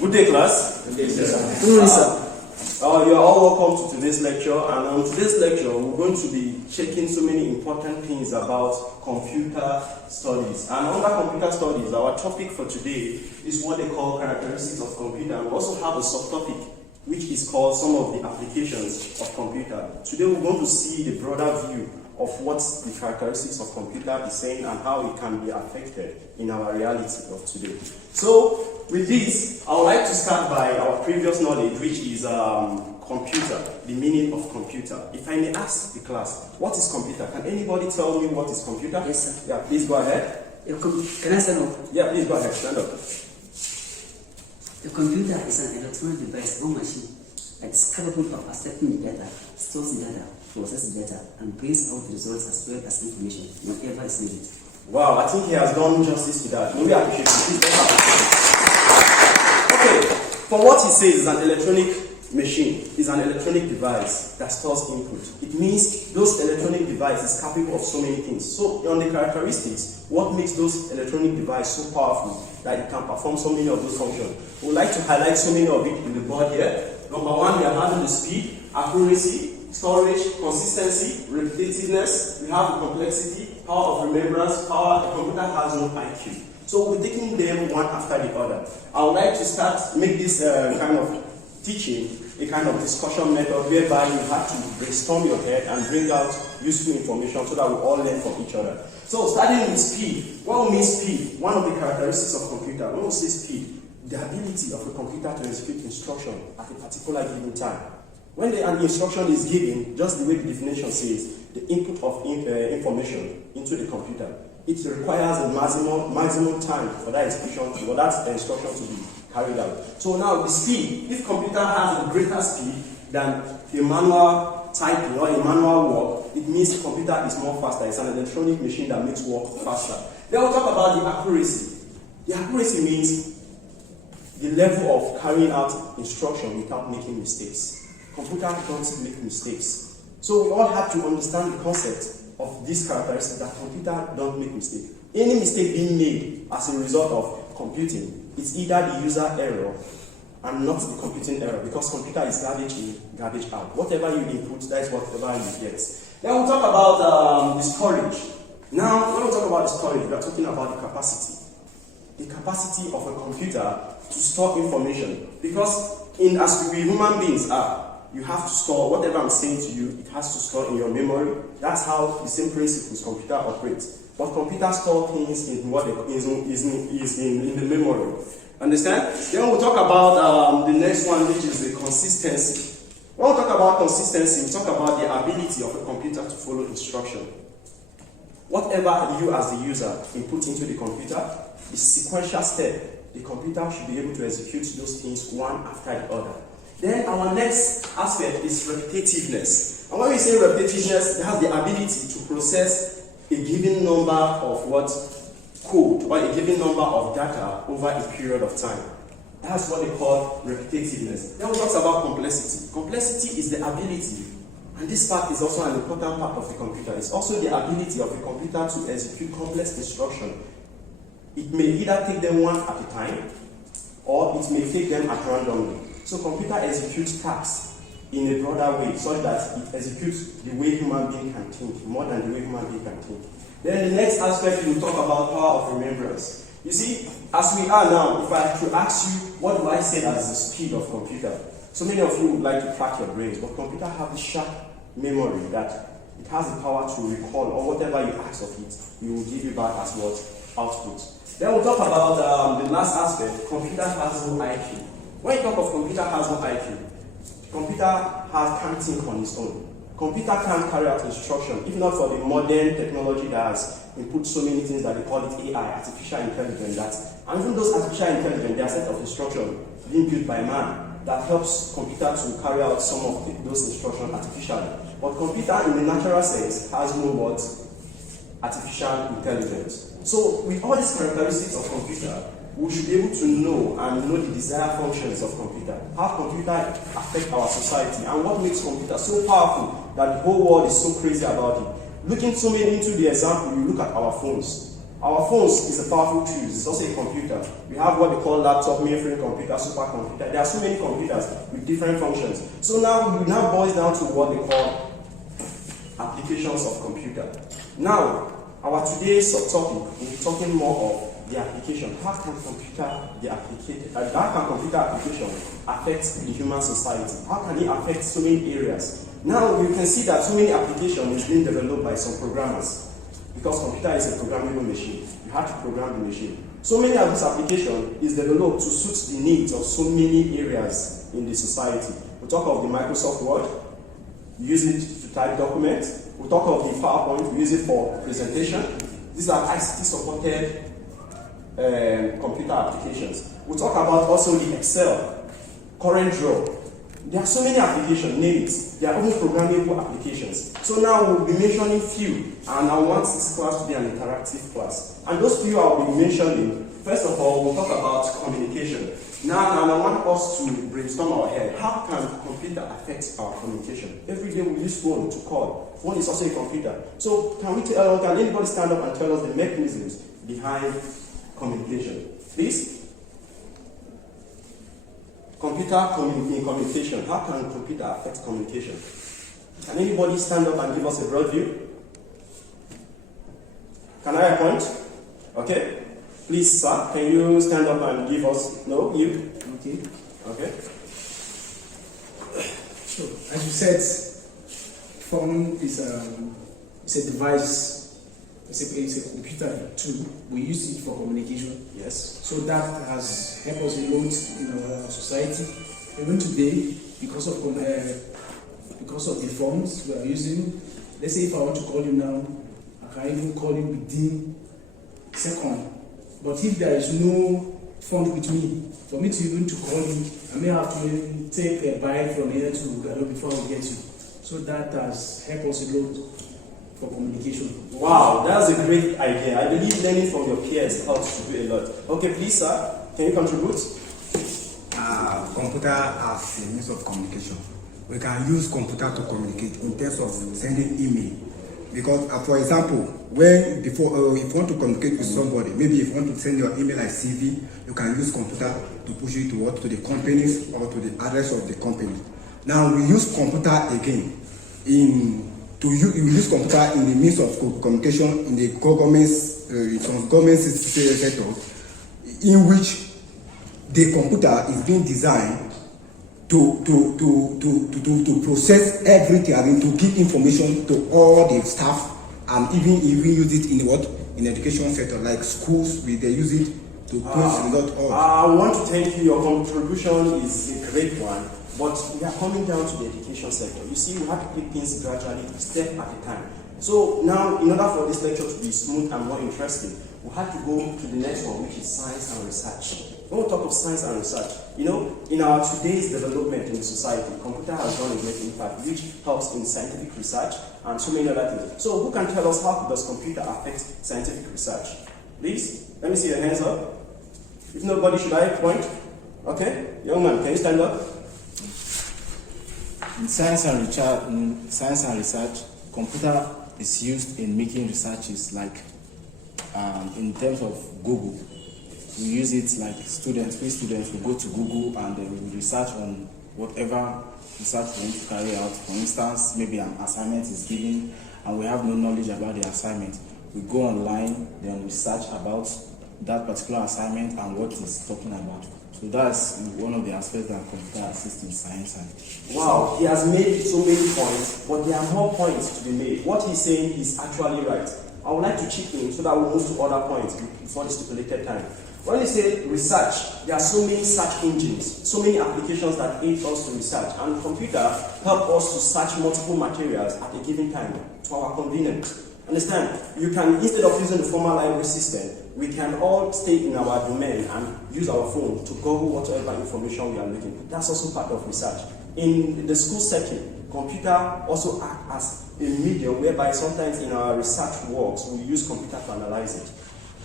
Good day, class. Good day, sir. Good morning, sir. You are all welcome to today's lecture, and on today's lecture, we're going to be checking so many important things about computer studies. And under computer studies, our topic for today is what they call characteristics of computer. And we also have a subtopic which is called some of the applications of computer. Today, we're going to see the broader view of what the characteristics of computer is saying and how it can be affected in our reality of today. So, with this, I would like to start by our previous knowledge, which is computer, the meaning of computer. If I may ask the class, what is computer? Can anybody tell me what is computer? Yes, sir. Yeah, please go ahead. Can I stand up? Yeah, please go ahead, stand up. The computer is an electronic device or machine that is capable of accepting the data, stores the data, processes the data, and brings out the results as well as information whenever it's needed. Wow, I think he has done justice to that. Maybe I appreciate it. Please don't appreciate it. Okay, for what he says is an electronic machine, is an electronic device that stores input. It means those electronic devices are capable of so many things. So on the characteristics, what makes those electronic devices so powerful that it can perform so many of those functions? We would like to highlight so many of it in the board here. Number one, we are having the speed, accuracy, storage, consistency, repetitiveness. We have the complexity, power of remembrance, power. The computer has no IQ. So we're taking them one after the other. I would like to make this kind of teaching a kind of discussion method whereby you have to brainstorm your head and bring out useful information so that we all learn from each other. So starting with speed. What we mean speed? One of the characteristics of computer. When we say speed, the ability of a computer to execute instruction at a particular given time. When an instruction is given, just the way the definition says, the input of information into the computer, it requires a maximum time for that instruction to be carried out. So now the speed, if computer has a greater speed than a manual typing or a manual work, it means the computer is more faster. It's an electronic machine that makes work faster. Then we'll talk about the accuracy. The accuracy means the level of carrying out instruction without making mistakes. Computer don't make mistakes. So we all have to understand the concept of this characteristic that computer don't make mistakes. Any mistake being made as a result of computing, it's either the user error and not the computing error, because computer is garbage in, garbage out. Whatever you input, that is whatever you get. Then we'll talk about the storage. Now, when we talk about the storage, we are talking about the capacity. The capacity of a computer to store information. Because as we human beings are, you have to store whatever I'm saying to you, it has to store in your memory. That's how the same principles computer operates. But computer store things in what is in the memory. Understand? Then we'll talk about the next one, which is the consistency. When we talk about consistency, we talk about the ability of a computer to follow instruction. Whatever you as the user input into the computer is sequential step. The computer should be able to execute those things one after the other. Then our next aspect is repetitiveness. And when we say repetitiveness, it has the ability to process a given number of code or a given number of data over a period of time. That's what they call repetitiveness. Then we talk about complexity. Complexity is the ability, and this part is also an important part of the computer. It's also the ability of the computer to execute complex instruction. It may either take them one at a time, or it may take them at randomly. So computer executes tasks in a broader way, such that it executes the way human being can think, more than the way human being can think. Then the next aspect, we will talk about power of remembrance. You see, as we are now, if I have to ask you, what do I say as the speed of computer? So many of you would like to crack your brains, but computer have a sharp memory that it has the power to recall, or whatever you ask of it, it will give you back as what output. Then we'll talk about the last aspect. Computer has no IQ. When you talk of computer has no IQ, computer can't think on its own. Computer can't carry out instruction, if not for the modern technology that has input so many things that they call it AI, artificial intelligence. And even those artificial intelligence, they are a set of instruction being built by man that helps computer to carry out some of those instructions artificially. But computer, in the natural sense, has no what? Artificial intelligence. So with all these characteristics of computer, we should be able to know the desired functions of computer, how computer affect our society, and what makes computer so powerful that the whole world is so crazy about it. Looking so many into the example, you look at our phones. Our phones is a powerful tool. It's also a computer. We have what they call laptop, mainframe computer, supercomputer. There are so many computers with different functions. So now it now boils down to what they call applications of computer. Now, our today's subtopic will be talking more of the application. How can computer application affect the human society? How can it affect so many areas? Now you can see that so many applications is being developed by some programmers. Because computer is a programmable machine. You have to program the machine. So many of this application is developed to suit the needs of so many areas in the society. We talk of the Microsoft Word, we use it to type documents. We talk of the PowerPoint, we use it for presentation. These are ICT supported computer applications. We talk about also the Excel, CorelDRAW. There are so many applications, name it. They are only programmable applications. So now we'll be mentioning few, and I want this class to be an interactive class. And those few I'll be mentioning, first of all, we'll talk about communication. Now I want us to brainstorm our head. How can computer affect our communication? Every day we use phone to call. Phone is also a computer. So can anybody stand up and tell us the mechanisms behind communication? Please? Communication. How can computer affect communication? Can anybody stand up and give us a broad view? Can I appoint? Okay. Please, sir, can you stand up and give us? No, you? Okay. Okay. So, as you said, phone is a device. It's a computer tool. We use it for communication. Yes. So that has helped us a lot in our society. Even today, because of the phones we are using, let's say if I want to call you now, I can even call you within seconds. But if there is no phone with me, for me to even to call you, I may have to take a bite from here to Galo before I get you. So that has helped us a lot for communication. Wow, that's a great idea. I believe learning from your peers helps to do a lot. Okay, please, sir, can you contribute? Computer as a means of communication. We can use computer to communicate in terms of sending email. Because, for example, if you want to communicate with somebody, maybe if you want to send your email like CV, you can use computer to push it to the companies or to the address of the company. Now we use computer again we use computer in the means of communication in the government sector, in which the computer is being designed to process everything and to give information to all the staff, and even use it in education sector like schools. They use it to post a lot of. I want to thank you. Your contribution is a great one. But we are coming down to the education sector. You see, we have to take things gradually, step at a time. So now, in order for this lecture to be smooth and more interesting, we have to go to the next one, which is science and research. When we talk of science and research, you know, in our today's development in society, computer has done a great impact, which helps in scientific research and so many other things. So who can tell us how does computer affect scientific research? Please, let me see your hands up. If nobody, should I point? Okay, young man, can you stand up? In science and research, computer is used in making researches like in terms of Google. We use it like we students will go to Google and we will research on whatever research we want to carry out. For instance, maybe an assignment is given and we have no knowledge about the assignment. We go online, then we search about that particular assignment and what it's talking about. So that's one of the aspects that computer assists in science. And wow, he has made so many points, but there are more points to be made. What he's saying is actually right. I would like to chip in so that we move to other points before the stipulated time. When you say research, there are so many search engines, so many applications that aid us to research, and computer help us to search multiple materials at a given time to our convenience. Understand? You can, instead of using the formal library system, we can all stay in our domain and use our phone to Google whatever information we are looking for. That's also part of research. In the school setting, computer also acts as a medium whereby sometimes in our research works, we use computer to analyze it.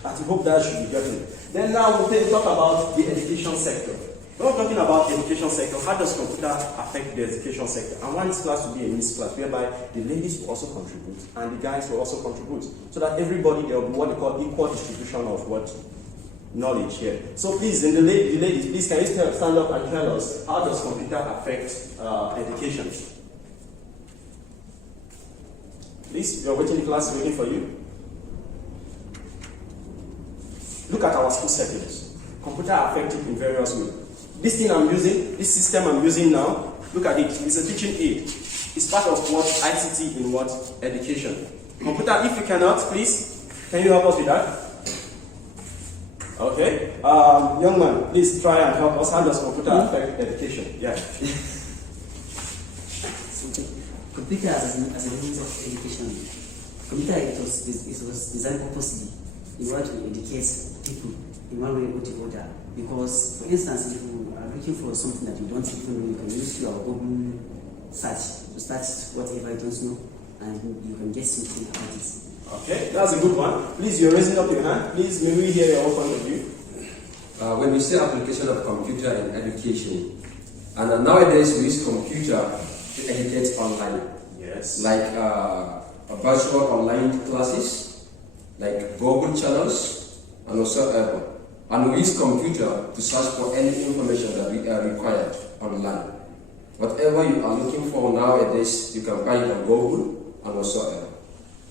I hope that should be gotten. Then now we'll talk about the education sector. When we're talking about education sector, how does computer affect the education sector? I want this class to be a mixed class whereby the ladies will also contribute and the guys will also contribute, so that everybody there will be what they call equal distribution of what knowledge here. So please, in the ladies, please can you stand up and tell us how does computer affect education? Please, your waiting class is waiting for you. Look at our school settings. Computer affected in various ways. This thing I'm using, this system I'm using now, look at it. It's a teaching aid. It's part of what ICT in what education. Computer, if you cannot, please, can you help us with that? Okay. Young man, please try and help us. How does computer affect education? Yeah. Computer as a means of education. Computer it was designed purposely in order to educate people in one way or the other. Because, for instance, if you are looking for something that you don't even know, you can use your Google search to search whatever you don't know, and you can get something about it. Okay, that's a good one. Please, you're raising up your hand. Please, may we hear your own point of view? When we say application of computer in education, and nowadays we use computer to educate online. Yes. Like virtual online classes, like Google channels, and whatsoever. And we use computer to search for any information that we are required online. Whatever you are looking for nowadays, you can find it on Google and whatsoever.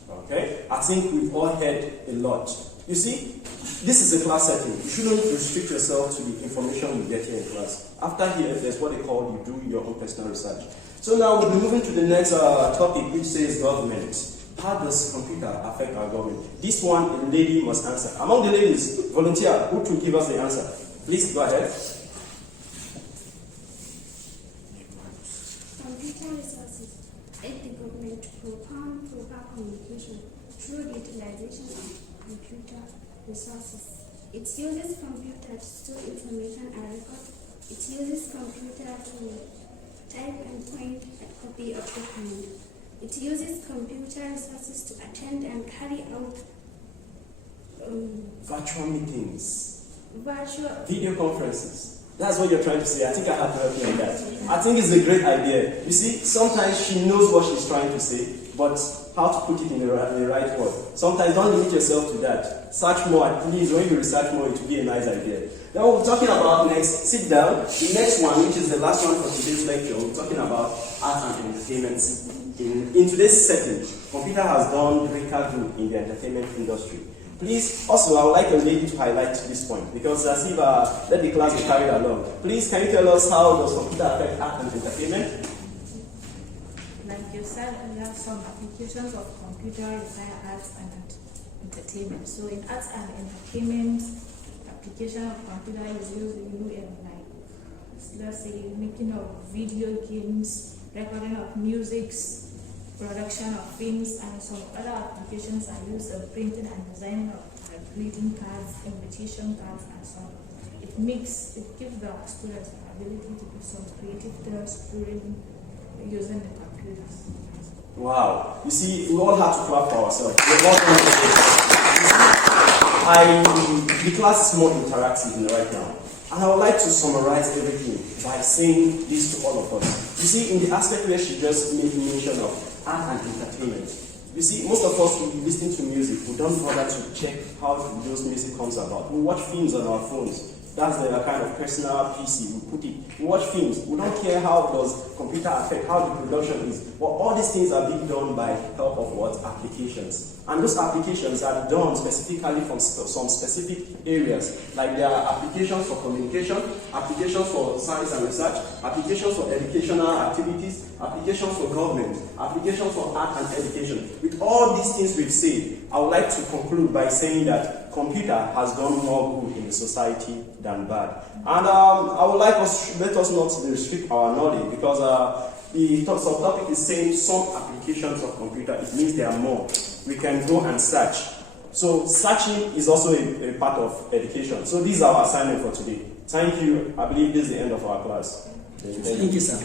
Okay, I think we've all heard a lot. You see, this is a class setting. You shouldn't restrict yourself to the information you get here in class. After here, there's what they call you do your own personal research. So now we'll be moving to the next topic, which says government. How does computer affect our government? This one, a lady must answer. Among the ladies, volunteer, who to give us the answer? Please go ahead. Computer resources aid the government to propound proper communication through the utilization of computer resources. It uses computer to store information and record. It uses computer to type and print a copy of document. It uses computer resources to attend and carry out Virtual meetings, virtual video conferences. That's what you're trying to say. I think I have to help you on that. I think it's a great idea. You see, sometimes she knows what she's trying to say, but how to put it in the right word. Sometimes don't limit yourself to that. Search more. Please, when you research more, it will be a nice idea. Then what we're talking about next, sit down. The next one, which is the last one for today's lecture, we're talking about art and entertainment. In today's setting, computer has done great good in the entertainment industry. Please, also, I would like a lady to highlight this point, because as if let the class be carried along. Please, can you tell us how does computer affect art and entertainment? Like you said, we have some applications of computer require arts and entertainment. So in arts and entertainment, application of computer is used in like, let's say, making of video games, recording of music, production of films, and some other applications are used in printing and designing of greeting cards, invitation cards, and so on. It gives the students the ability to do some creative tasks during using the computers. Wow. You see, we all have to clap for ourselves. The class is more interactive right now. And I would like to summarize everything by saying this to all of us. You see, in the aspect where she just made mention of art and entertainment, you see, most of us, we listen to music. We don't bother to check how those music comes about. We watch films on our phones. That's the kind of personal PC we put it. We watch films. We don't care how does computer affect, how the production is. But all these things are being done by help of what? Applications. And those applications are done specifically from some specific areas. Like there are applications for communication, applications for science and research, applications for educational activities, applications for government, applications for art and education. With all these things we've said, I would like to conclude by saying that computer has done more good in the society than bad. And I would like let us not restrict our knowledge, because the subtopic is saying some applications of computer. It means there are more. We can go and search. So searching is also a part of education. So this is our assignment for today. Thank you. I believe this is the end of our class. Thank you, sir.